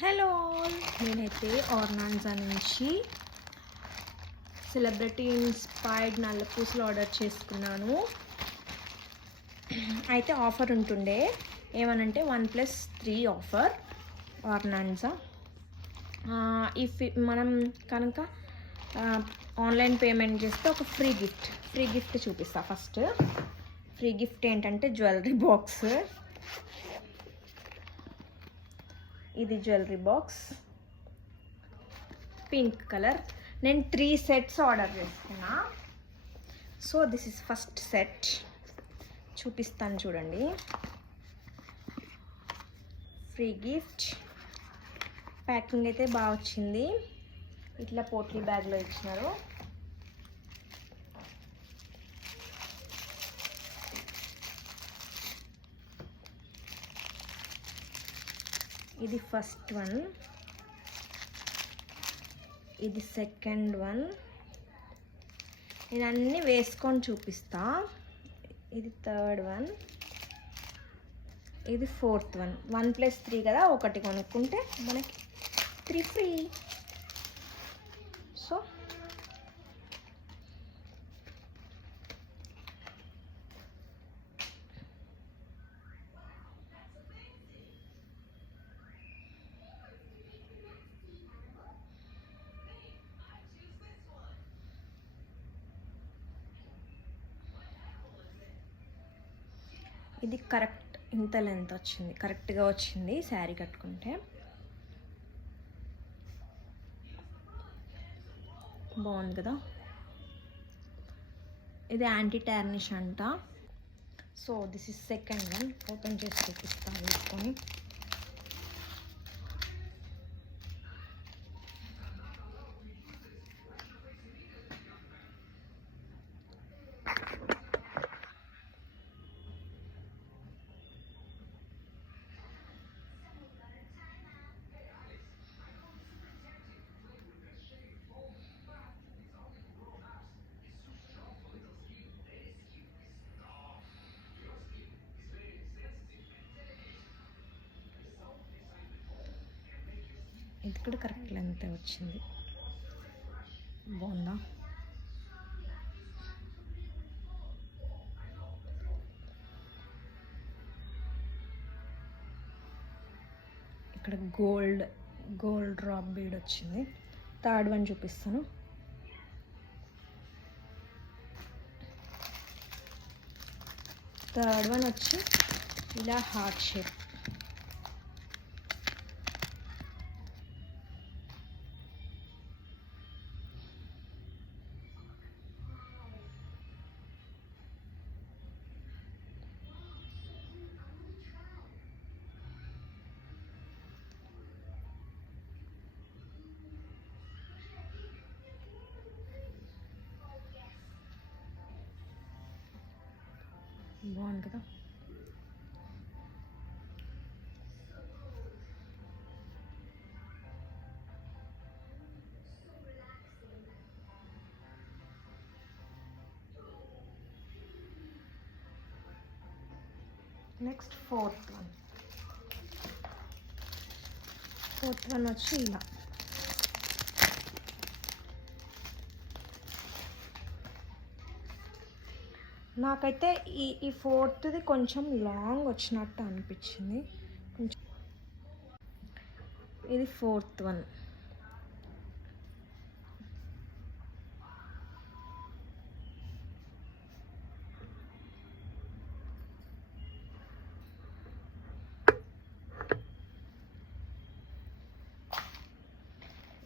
Hello all, నేనైతే ఆర్నాన్జా నుంచి సెలబ్రిటీ ఇన్స్పైర్డ్ నల్ల పూసలు ఆర్డర్ చేసుకున్నాను. అయితే ఆఫర్ ఉంటుండే, ఏమనంటే 1+3 ఆఫర్ ఆర్నాన్జా. ఇఫ్ మనం కనుక ఆన్లైన్ పేమెంట్ చేస్తే ఒక ఫ్రీ గిఫ్ట్ చూపిస్తా. ఫస్ట్ ఫ్రీ గిఫ్ట్ ఏంటంటే జ్యువెలరీ బాక్స్. ఇది జ్యువెలరీ బాక్స్ పింక్ కలర్. నేను 3 సెట్స్ ఆర్డర్ చేసుకున్నా. So this is first set, చూపిస్తాను చూడండి. ఫ్రీ గిఫ్ట్ ప్యాకింగ్ అయితే బాగా వచ్చింది. ఇట్లా పోట్లీ బ్యాగ్లో ఇచ్చినారు. ఇది ఫస్ట్ వన్, ఇది సెకండ్ వన్. నేను అన్నీ వేసుకొని చూపిస్తా. ఇది థర్డ్ వన్, ఇది ఫోర్త్ వన్. 1+3 కదా, ఒకటి కొనుక్కుంటే మనకి 3 ఫ్రీ. సో ఇది కరెక్ట్ ఇంత లెంత్ వచ్చింది, కరెక్ట్గా వచ్చింది శారీ కట్టుకుంటే. బాగుంది కదా. ఇది యాంటీ టార్నిష్ అంట. So this is second one. Open చేసి చూపిస్తాను వేసుకొని. ఇది కూడా కరెక్ట్ లెంత్ వచ్చింది. బాగుందా. ఇక్కడ గోల్డ్ డ్రాప్ బీడ్ వచ్చింది. థర్డ్ వన్ చూపిస్తాను. థర్డ్ వన్ వచ్చి ఇలా హార్ట్ షేప్. బాగుంది కదా. నెక్స్ట్ ఫోర్త్ వన్ వచ్చి ఇలా. నాకైతే ఈ ఫోర్త్ది కొంచెం లాంగ్ వచ్చినట్టు అనిపించింది. కొంచెం ఇది ఫోర్త్ వన్.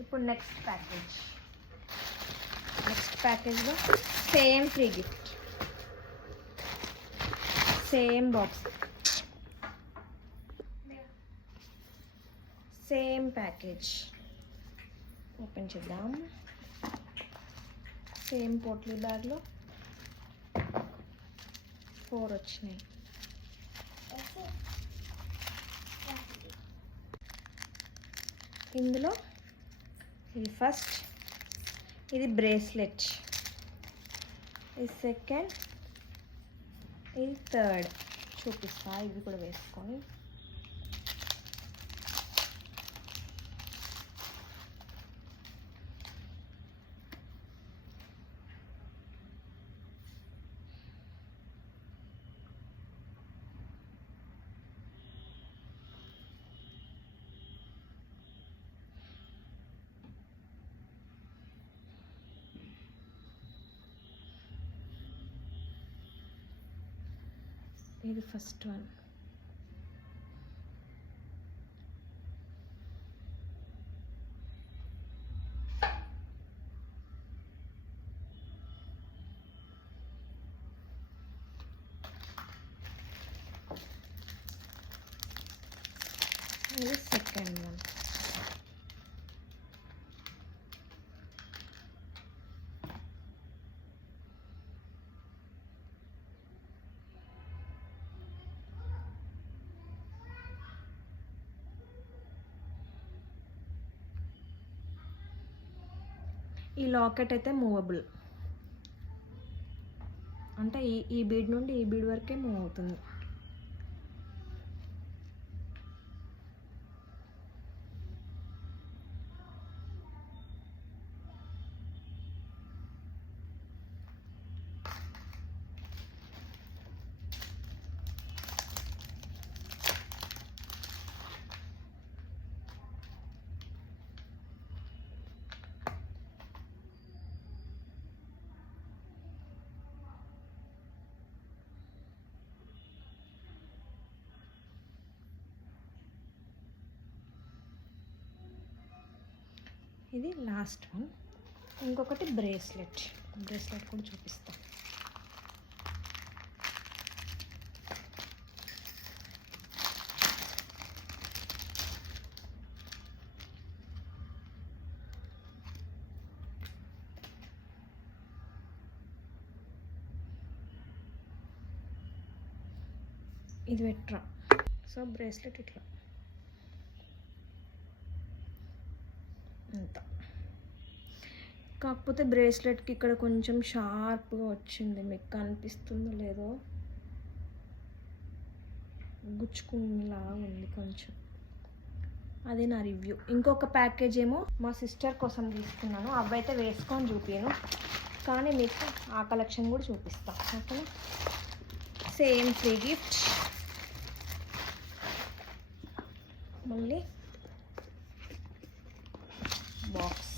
ఇప్పుడు నెక్స్ట్ ప్యాకేజ్లో same free gift, same box, same package. Open చేద్దాం. సేమ్ పోట్లీ బ్యాగ్లో 4 వచ్చినాయి. ఇందులో ఇది ఫస్ట్, ఇది బ్రేస్లెట్, ఇది సెకండ్, ఇది థర్డ్. చూపిస్తా ఇవి కూడా వేసుకొని. ఇది ఫస్ట్ వన్. ఇది సెకండ్ వన్. ఈ లాకెట్ అయితే మూవబుల్, అంటే ఈ బీడ్ నుండి ఈ బీడ్ వరకే మూవ్ అవుతుంది. ఇది లాస్ట్ వన్. ఇంకొకటి బ్రేస్లెట్ కూడా చూపిస్తాను. ఇది వెట్రా. సో బ్రేస్లెట్ ఇట్లా అంత. కాకపోతే బ్రేస్లెట్కి ఇక్కడ కొంచెం షార్ప్గా వచ్చింది, మీకు కనిపిస్తుందో లేదో, గుచ్చుకునేలా ఉంది కొంచెం. అది నా రివ్యూ. ఇంకొక ప్యాకేజ్ ఏమో మా సిస్టర్ కోసం తీసుకున్నాను, అవైతే వేసుకొని చూపాను, కానీ మీకు ఆ కలెక్షన్ కూడా చూపిస్తాను. ఓకేనా? Same free gift. మళ్ళీ box.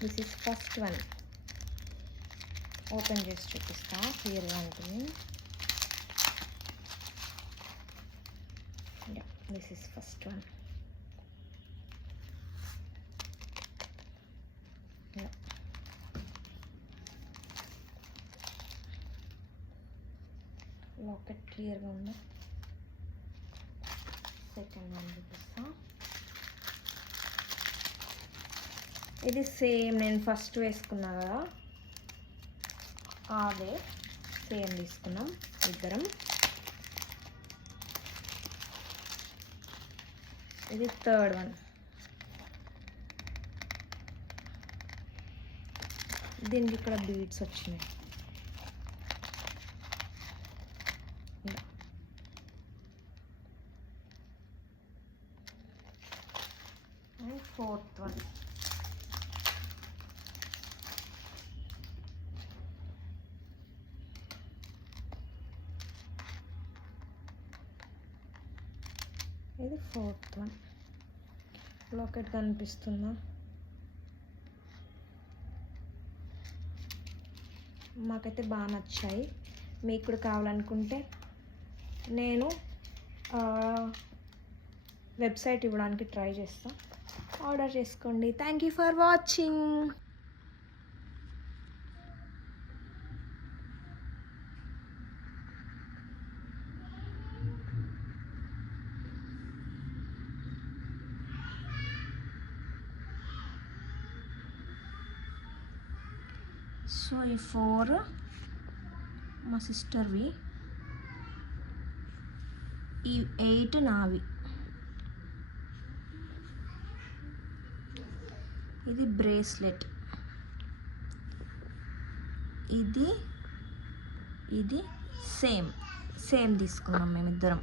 This is first one. Open చేసి చూపిస్తా, క్లియర్గా ఉంటుంది. This is first one. Locket క్లియర్గా ఉందా? సెకండ్ వన్ చూపిస్తా. ఇది సేమ్ నేను ఫస్ట్ వేసుకున్నా కదా, అదే సేమ్ తీసుకున్నాం ఇద్దరం. ఇది థర్డ్ వన్. దీనికి ఇక్కడ బీడ్స్ వచ్చినాయి. Fourth one. ఇది ఫోర్త్ వన్. లాకెట్ కనిపిస్తుందా? మాకైతే బాగా నచ్చాయి. మీకు కూడా కావాలనుకుంటే నేను వెబ్సైట్ ఇవ్వడానికి ట్రై చేస్తాను, ఆర్డర్ చేసుకోండి. Thank you for watching. So ఈ 4 మా సిస్టర్వి, ఈ 8 నావి. ఇది బ్రేస్లెట్, ఇది సేమ్ తీసుకున్నాం మేమిద్దరం.